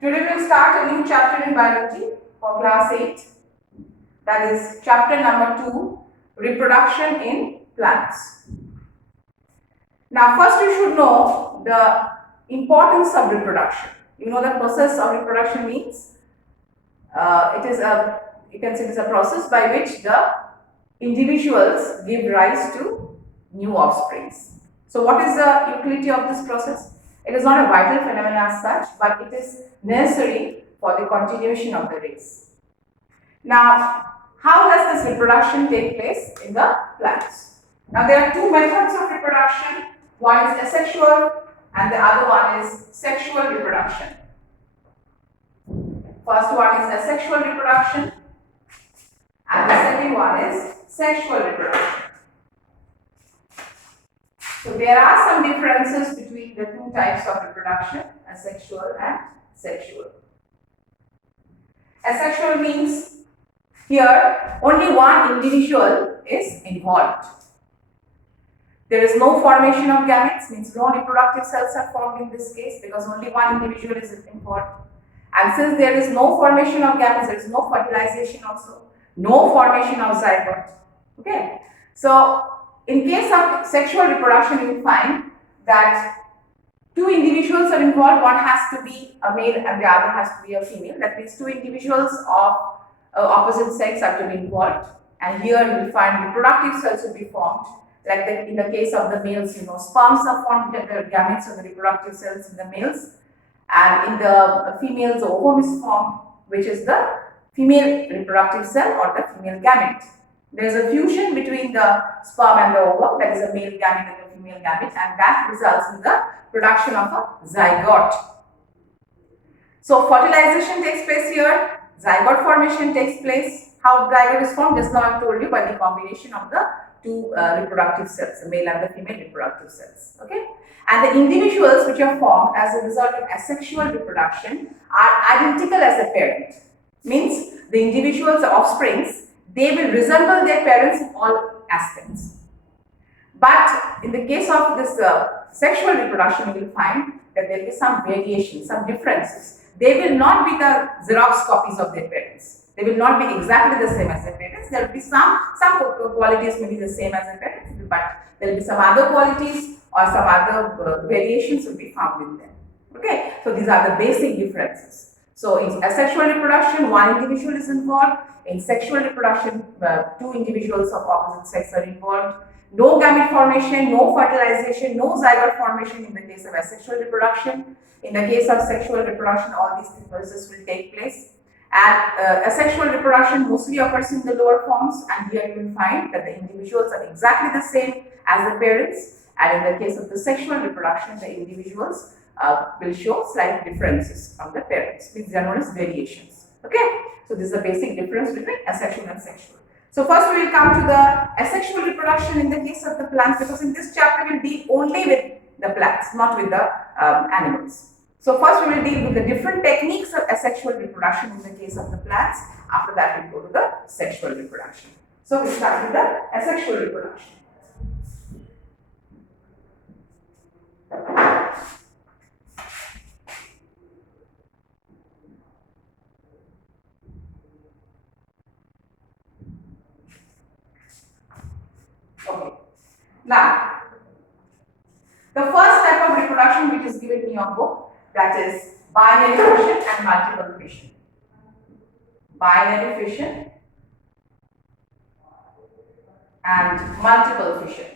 Today we will start a new chapter in biology for class 8. That is chapter number 2, Reproduction in Plants. Now first you should know the importance of reproduction. You know the process of reproduction means you can say it is a process by which the individuals give rise to new offsprings. So what is the utility of this process? It is not a vital phenomenon as such, but it is necessary for the continuation of the race. Now, how does this reproduction take place in the plants? Now, there are two methods of reproduction. One is asexual and the other one is sexual reproduction. First one is asexual reproduction and the second one is sexual reproduction. So there are some differences between the two types of reproduction, asexual and sexual. Asexual means here only one individual is involved. There is no formation of gametes, means no reproductive cells are formed in this case because only one individual is involved. And since there is no formation of gametes, there is no fertilization also, no formation of zygote. Okay, so in case of sexual reproduction, you will find that two individuals are involved. One has to be a male and the other has to be a female. That means two individuals of opposite sex are to be involved. And here you will find reproductive cells will be formed. Like in the case of the males, sperms are formed at the gametes of the reproductive cells in the males. And in the females, the ovum is formed, which is the female reproductive cell or the female gamete. There is a fusion between the sperm and the ovum, that is a male gamete and the female gamete, and that results in the production of a zygote. So fertilization takes place here, zygote formation takes place. How zygote is formed? Just now I told you, by the combination of the two reproductive cells, the male and the female reproductive cells. Okay, and the individuals which are formed as a result of asexual reproduction are identical as the parent. Means the individuals, the offsprings, they will resemble their parents in all aspects. But in the case of this sexual reproduction, you will find that there will be some variation, some differences. They will not be the Xerox copies of their parents. They will not be exactly the same as their parents. There will be some qualities may be the same as their parents, but there will be some other qualities or some other variations will be found in them. Okay, so these are the basic differences. So in asexual reproduction, one individual is involved. In sexual reproduction, two individuals of opposite sex are involved. No gamete formation, no fertilization, no zygote formation in the case of asexual reproduction. In the case of sexual reproduction, all these processes will take place. And asexual reproduction mostly occurs in the lower forms, and here you will find that the individuals are exactly the same as the parents. And in the case of the sexual reproduction, the individuals will show slight differences from the parents, which are known as variations. Okay, so this is the basic difference between asexual and sexual. So first we will come to the asexual reproduction in the case of the plants, because in this chapter we will deal only with the plants, not with the animals. So first we will deal with the different techniques of asexual reproduction in the case of the plants. After that we will go to the sexual reproduction. So we start with the asexual reproduction. Okay. Now, the first type of reproduction which is given in your book, that is binary fission and multiple fission. Binary fission and multiple fission.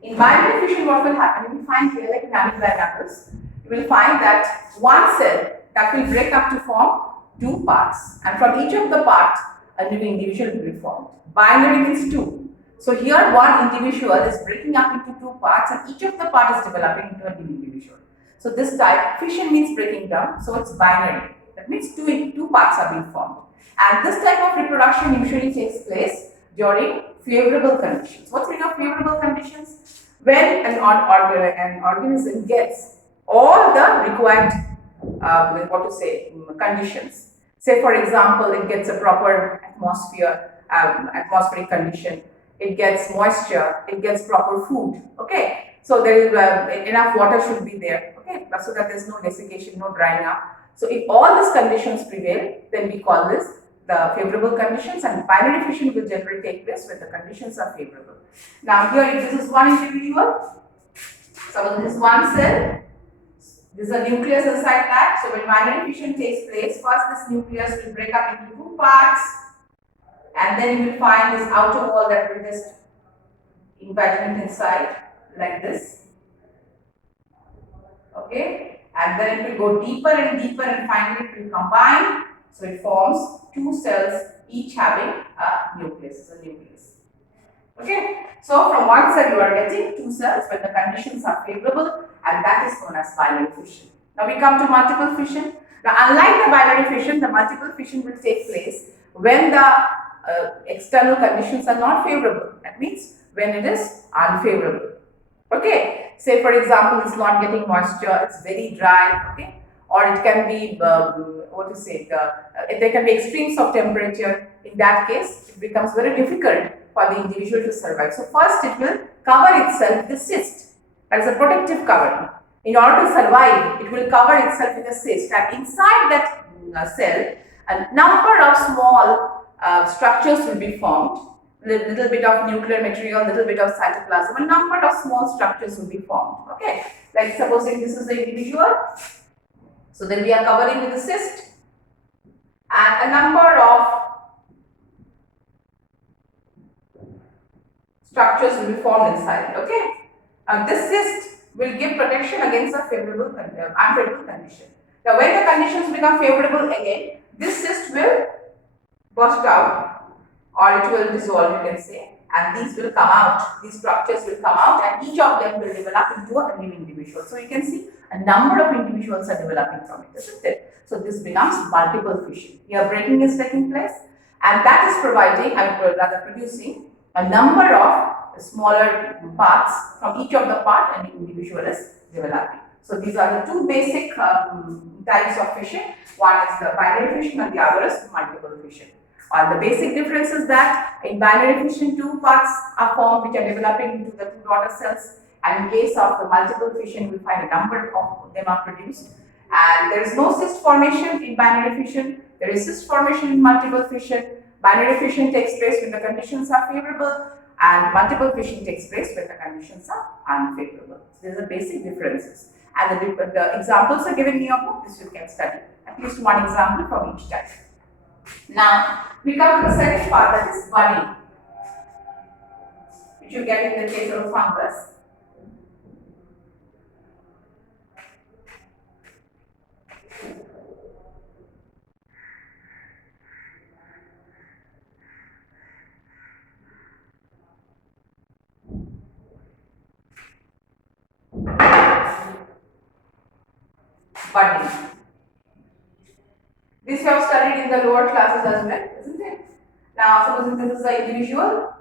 In binary fission, what will happen? You will find here, like in amygdala apples, you will find that one cell that will break up to form two parts, and from each of the parts a new individual will be formed. Binary means two. So here one individual is breaking up into two parts, and each of the parts is developing into a new individual. So this type, fission means breaking down, so it's binary. That means two parts are being formed. And this type of reproduction usually takes place during favorable conditions. What's meaning of favorable conditions? When an organism gets all the required conditions. Say for example, it gets a proper atmospheric condition. it gets moisture, it gets proper food. Okay, so there is enough water should be there. Okay, so that there is no desiccation, no drying up. So if all these conditions prevail, then we call this the favorable conditions, and binary fission will generally take place when the conditions are favorable. Now here, if this is one individual, suppose this is one cell, this is a nucleus inside that. So when binary fission takes place, first this nucleus will break up into two parts, and then you will find this outer wall that will just invaginated inside like this. Okay, and then it will go deeper and deeper, and finally it will combine. So it forms two cells, each having a nucleus. Okay, so from one cell you are getting two cells when the conditions are favorable, and that is known as binary fission. Now we come to multiple fission. Now, unlike the binary fission, the multiple fission will take place when the external conditions are not favorable. That means when it is unfavorable. Okay, say for example, it's not getting moisture, it's very dry. Okay, or it can be there can be extremes of temperature. In that case, it becomes very difficult for the individual to survive. So first, it will cover itself with a cyst. That is a protective covering. In order to survive, it will cover itself with a cyst, and inside that cell, a number of small structures will be formed. Little bit of nuclear material, little bit of cytoplasm, a number of small structures will be formed. Okay, like supposing this is the individual, so then we are covering with a cyst, and a number of structures will be formed inside. Okay, this cyst will give protection against a favorable unfavorable condition. Now, when the conditions become favorable again, this cyst will burst out, or it will dissolve, you can say, and these will come out. These structures will come out, and each of them will develop into a new individual. So you can see a number of individuals are developing from it, isn't it? So this becomes multiple fission. Here breaking is taking place, and that is providing, producing a number of smaller parts. From each of the part, an individual is developing. So these are the two basic types of fission. One is the binary fission, and the other is multiple fission. The basic difference is that in binary fission, two parts are formed which are developing into the two daughter cells, and in case of the multiple fission, you will find a number of them are produced. And there is no cyst formation in binary fission. There is cyst formation in multiple fission. Binary fission takes place when the conditions are favorable, and multiple fission takes place when the conditions are unfavorable. So these are basic differences. And the examples are given in your book. This you can study at least one example from each type. Now we come to the second part, that is budding, which you get in the case of fungus. Budding. This you have studied in the lower classes as well, isn't it? Now, suppose this is the individual,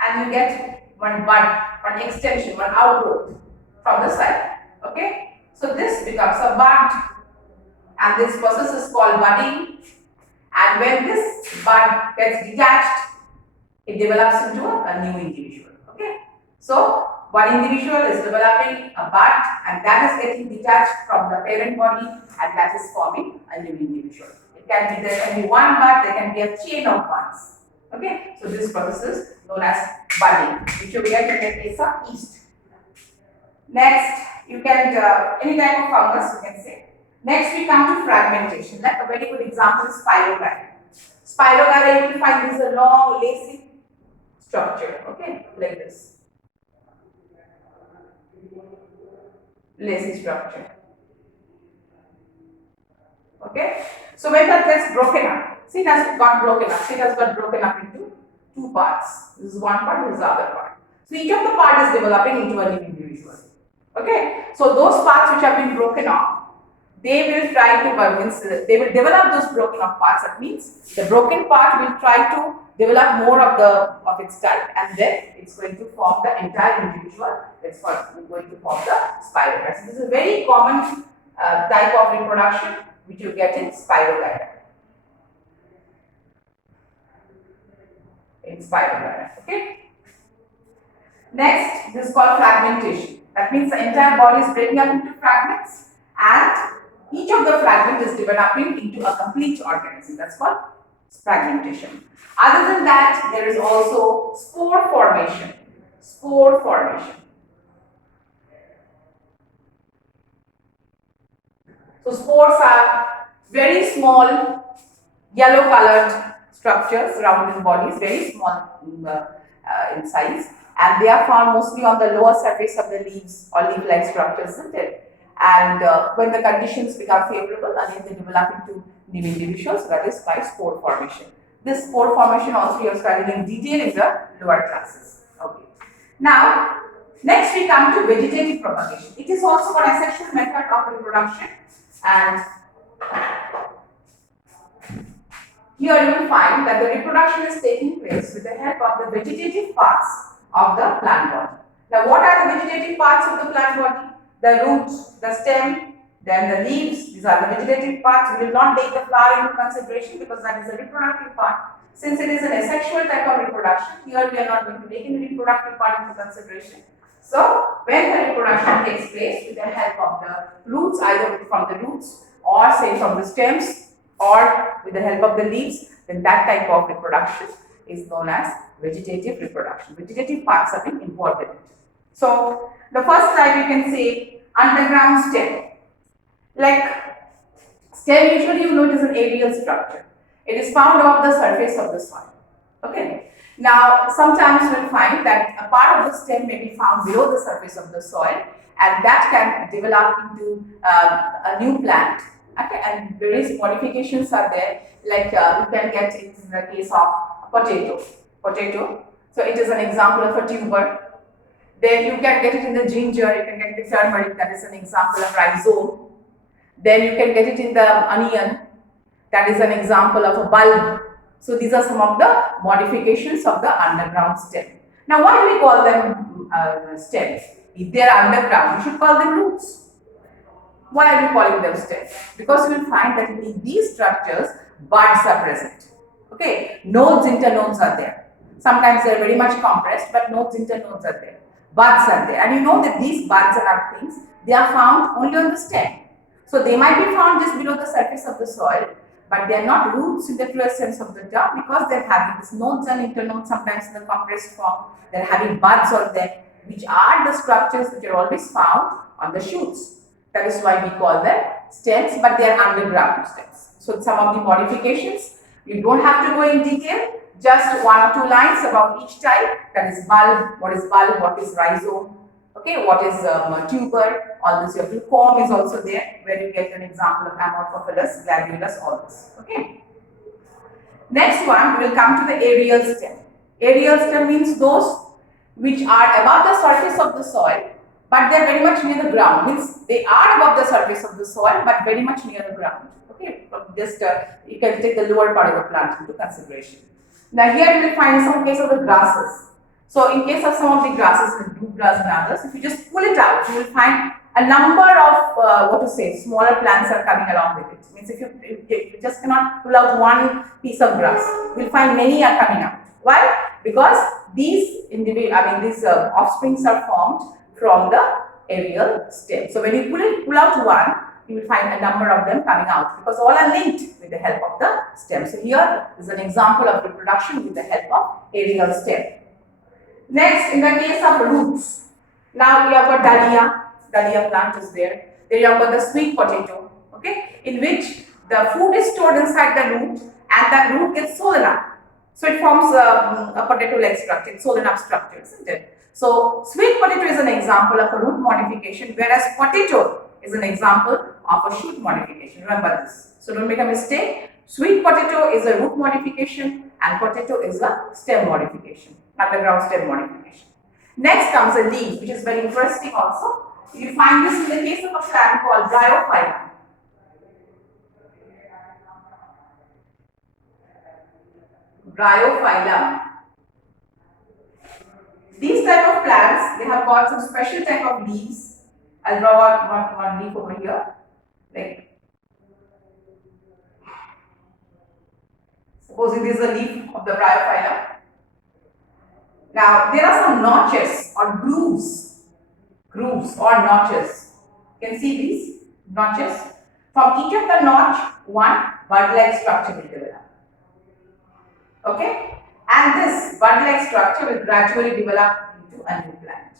and you get one bud, one extension, one outgrowth from the side. Okay, so this becomes a bud, and this process is called budding. And when this bud gets detached, it develops into a new individual. Okay, so one individual is developing a bud, and that is getting detached from the parent body, and that is forming a new individual. There can be one bud, there can be a chain of buds. Okay, so this process is known as budding, which you get in the case of yeast. Next, you can any type of fungus you can say. Next, we come to fragmentation. Like a very good example is spirogyra. Spirogyra, you will find this is a long, lacy structure. Okay, like this. Lacy structure. Okay, so when that gets broken up, see it has got broken up. See it has got broken up into two parts. This is one part, this is the other part. So each of the part is developing into a new individual. Okay, so those parts which have been broken off, they will try to they will develop those broken off parts. That means the broken part will try to develop more of its type, and then it's going to form the entire individual. It's going to form the spirogyra. So this is a very common type of reproduction which you get in spirogyra. Okay. Next, this is called fragmentation. That means the entire body is breaking up into fragments and each of the fragments is developing into a complete organism. That's called fragmentation. Other than that, there is also spore formation. Spore formation. So spores are very small yellow colored structures surrounding bodies, very small in size, and they are found mostly on the lower surface of the leaves or leaf-like structures, isn't it? And when the conditions become favorable, again they develop into new individuals, that is by spore formation. This spore formation also you have studied in detail in the lower classes. Okay. Now, next we come to vegetative propagation. It is also an asexual method of reproduction, and here you will find that the reproduction is taking place with the help of the vegetative parts of the plant body. Now, what are the vegetative parts of the plant body? The roots, the stem, then the leaves. These are the vegetative parts. We will not take the flower into consideration because that is the reproductive part. Since it is an asexual type of reproduction, here we are not going to take any reproductive part into consideration. So, when the reproduction takes place with the help of the roots, either from the roots or say from the stems or with the help of the leaves, then that type of reproduction is known as vegetative reproduction. Vegetative parts are being involved in it. So, the first type you can say underground stem. Like stem, usually you know it is an aerial structure. It is found off the surface of the soil. Okay. Now, sometimes you will find that a part of the stem may be found below the surface of the soil, and that can develop into a new plant. Okay, and various modifications are there. Like you can get in the case of potato. So it is an example of a tuber. Then you can get it in the ginger. You can get the turmeric. That is an example of rhizome. Then you can get it in the onion. That is an example of a bulb. So these are some of the modifications of the underground stem. Now, why do we call them stems? If they are underground, we should call them roots. Why are we calling them stems? Because you will find that in these structures, buds are present. Okay, nodes, internodes are there. Sometimes they are very much compressed, but nodes, internodes are there. Buds are there, and you know that these buds are things, they are found only on the stem. So they might be found just below the surface of the soil, but they are not roots in the truest sense of the term because they are having these nodes and internodes sometimes in the compressed form. They are having buds on them, which are the structures which are always found on the shoots. That is why we call them stems, but they are underground stems. So some of the modifications, you don't have to go in detail, just 1 or 2 lines about each type. That is bulb, what is rhizome, okay, what is tuber, all this. Your comb is also there, where you get an example of amorphophilus, glandulus, all this. Okay. Next one, we will come to the aerial stem. Aerial stem means those which are above the surface of the soil, but they are very much near the ground. Means they are above the surface of the soil, but very much near the ground. Okay, just you can take the lower part of the plant into consideration. Now here you will find some case of the grasses. So in case of some of the grasses, the dubras and others, if you just pull it out, you will find a number of smaller plants are coming along with it. Means if you just cannot pull out one piece of grass, you will find many are coming out. Why? Because these offsprings are formed from the aerial stem. So when you pull out one, you will find a number of them coming out because all are linked with the help of the stem. So here is an example of reproduction with the help of aerial stem. Next, in the case of roots, now you have got dahlia plant is there. Then you have got the sweet potato, okay, in which the food is stored inside the root and that root gets swollen up. So it forms a potato-like structure, it's swollen up structure, isn't it? So sweet potato is an example of a root modification, whereas potato is an example of a shoot modification. Remember this. So don't make a mistake. Sweet potato is a root modification and potato is a stem modification, underground stem modification. Next comes a leaf, which is very interesting also. You find this in the case of a plant called bryophyllum. Bryophyllum. These type of plants, they have got some special type of leaves. I'll draw out one leaf over here. Like, supposing this is a leaf of the bryophyllum. Now there are some notches or grooves or notches. You can see these notches. From each of the notch, one bud-like structure will develop. Okay? And this bud-like structure will gradually develop into a new plant.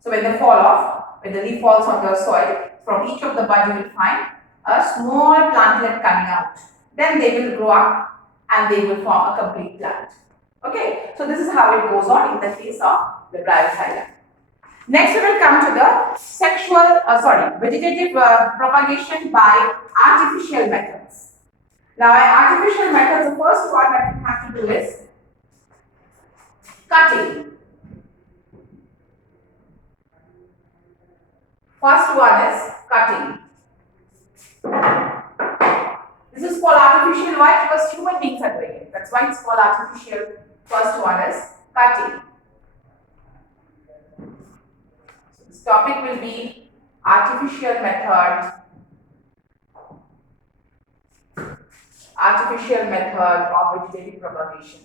So when they fall off, when the leaf falls on the soil, from each of the bud you will find a small plantlet coming out. Then they will grow up and they will form a complete plant. Okay? So this is how it goes on in the case of the Bryophylla. Next we will come to the vegetative propagation by artificial methods. Now artificial methods, the first one that we have to do is cutting. First one is cutting. This is called artificial. Why? Because human beings are doing it. That's why it's called artificial. First one is cutting. So this topic will be artificial method. Artificial method of vegetative propagation.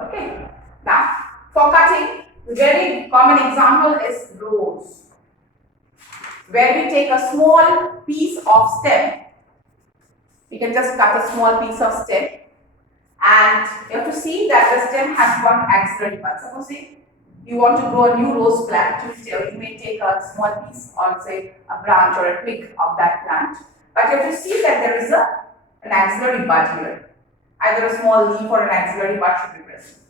Okay. Now, for cutting, the very common example is rose, where we take a small piece of stem. We can just cut a small piece of stem, and you have to see that the stem has one axillary bud. Suppose you want to grow a new rose plant, you may take a small piece, or say a branch or a twig of that plant, but you have to see that there is an axillary bud here. Either a small leaf or an axillary bud should be present.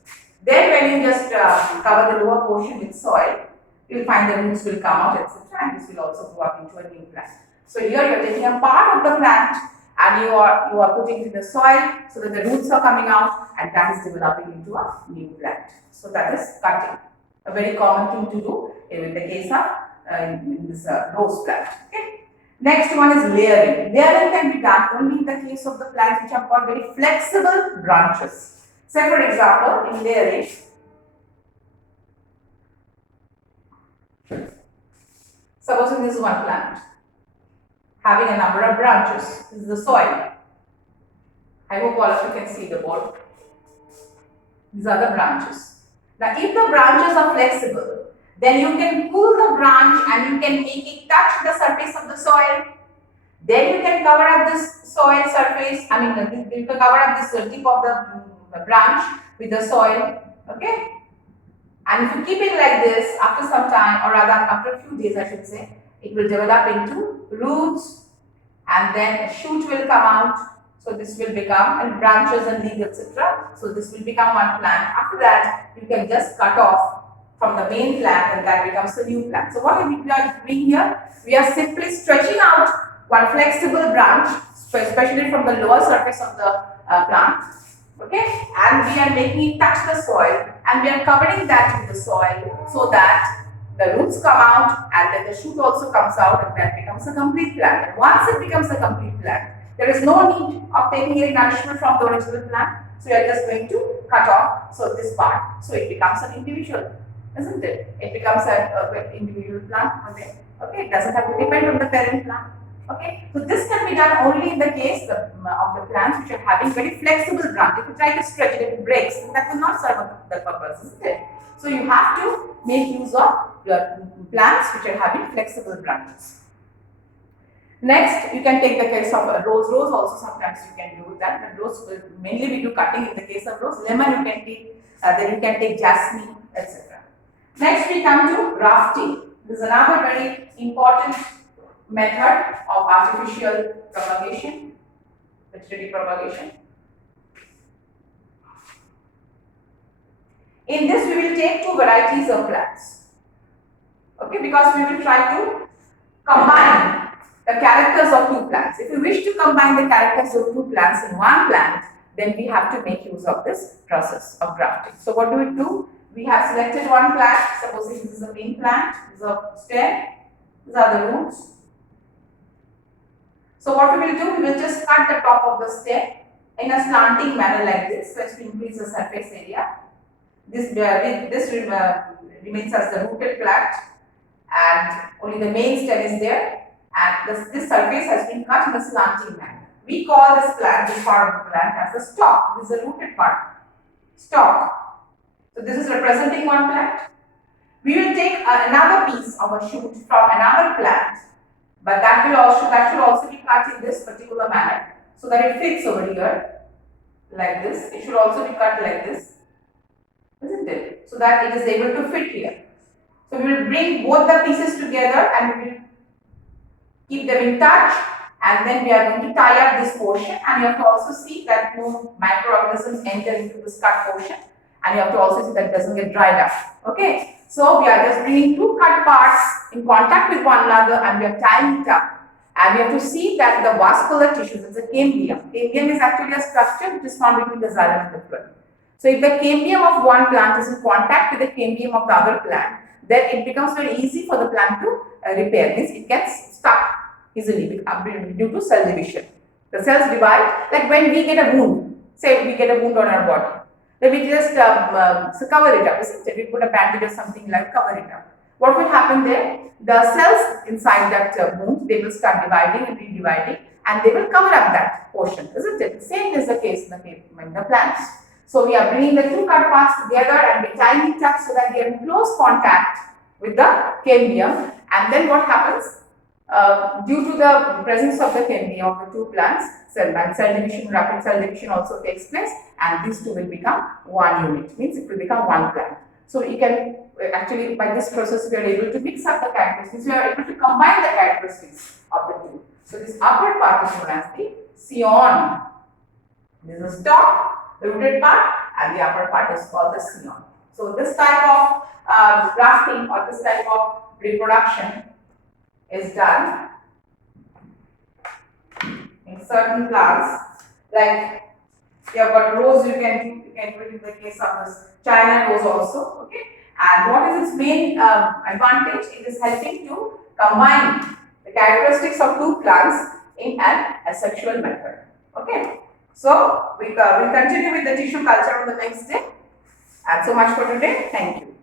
Then when you just cover the lower portion with soil, you will find the roots will come out, etc. And this will also grow up into a new plant. So here you are taking a part of the plant and you are putting it in the soil so that the roots are coming out and that is developing into a new plant. So that is cutting. A very common thing to do in the case of in this rose plant. Okay. Next one is layering. Layering can be done only in the case of the plants which have got very flexible branches. Say for example, in layering, supposing this is one plant having a number of branches. This is the soil. I hope all of you can see the board. These are the branches. Now if the branches are flexible, then you can pull the branch and you can make it touch the surface of the soil. Then you can cover up this soil surface, you can cover up this tip of the branch with the soil. Okay? And if you keep it like this, after some time, or rather after a few days I should say, it will develop into roots and then a shoot will come out. So this will become, and branches and leaves, etc. So this will become one plant. After that, you can just cut off from the main plant and that becomes a new plant. So what are we doing here? We are simply stretching out one flexible branch, especially from the lower surface of the plant. Okay, and we are making it touch the soil and we are covering that with the soil so that the roots come out and then the shoot also comes out and that becomes a complete plant. And once it becomes a complete plant, there is no need of taking any nourishment from the original plant. So you are just going to cut off this part. So it becomes an individual, isn't it? It becomes an individual plant. Okay, it doesn't have to depend on the parent plant. Okay, so this can be done only in the case of the plants which are having very flexible branch. If you try to stretch it, it breaks, then that will not serve the purpose, isn't it? So you have to make use of your plants which are having flexible branches. Next, you can take the case of rose. Rose also sometimes you can do that, but rose mainly we do cutting in the case of rose. Lemon you can take, then you can take jasmine, etc. Next, we come to grafting. This is another very important method of artificial propagation, vegetative propagation. In this, we will take two varieties of plants. Okay, because we will try to combine the characters of two plants. If we wish to combine the characters of two plants in one plant, then we have to make use of this process of grafting. So what do? We have selected one plant. Suppose this is the main plant, this is a stem, these are the roots. So what we will do, we will just cut the top of the stem in a slanting manner like this, so as to increase the surface area. This remains as the rooted plant, and only the main stem is there, and this surface has been cut in a slanting manner. We call this plant, this part of the plant, as the stalk. This is the rooted part, stalk. So this is representing one plant. We will take another piece of a shoot from another plant, but that should also be cut in this particular manner so that it fits over here like this. It should also be cut like this, isn't it? So that it is able to fit here. So we will bring both the pieces together and we will keep them in touch, and then we are going to tie up this portion, and you have to also see that no microorganisms enter into this cut portion, and you have to also see that it doesn't get dried up. Okay, so we are just bringing two cut parts in contact with one another and we are tying it up, and we have to see that the vascular tissues, it's a cambium. Cambium is actually a structure which is found between the xylem and the phloem. So if the cambium of one plant is in contact with the cambium of the other plant, then it becomes very easy for the plant to repair. Means it gets stuck easily due to cell division. The cells divide, like when we get a wound, say we get a wound on our body, then we just cover it up, isn't it? We put a bandage or something like cover it up. What will happen there? The cells inside that wound, they will start dividing and redividing, and they will cover up that portion, isn't it? Same is the case in the plants. So we are bringing the two cut parts together and we tying it up so that they are in close contact with the cambium, and then what happens? Due to the presence of the cambium of the two plants, cell division, rapid cell division also takes place, and these two will become one unit, means it will become one plant. So you can actually, by this process, we are able to mix up the characteristics, we are able to combine the characteristics of the two. So this upper part is known as the scion. This is the stalk, the rooted part, and the upper part is called the scion. So this type of grafting or this type of reproduction is done in certain plants. Like you have got rose, you can do it in the case of this China rose also. Okay, and what is its main advantage? It is helping to combine the characteristics of two plants in an asexual method. Okay, so we will continue with the tissue culture on the next day. And so much for today. Thank you.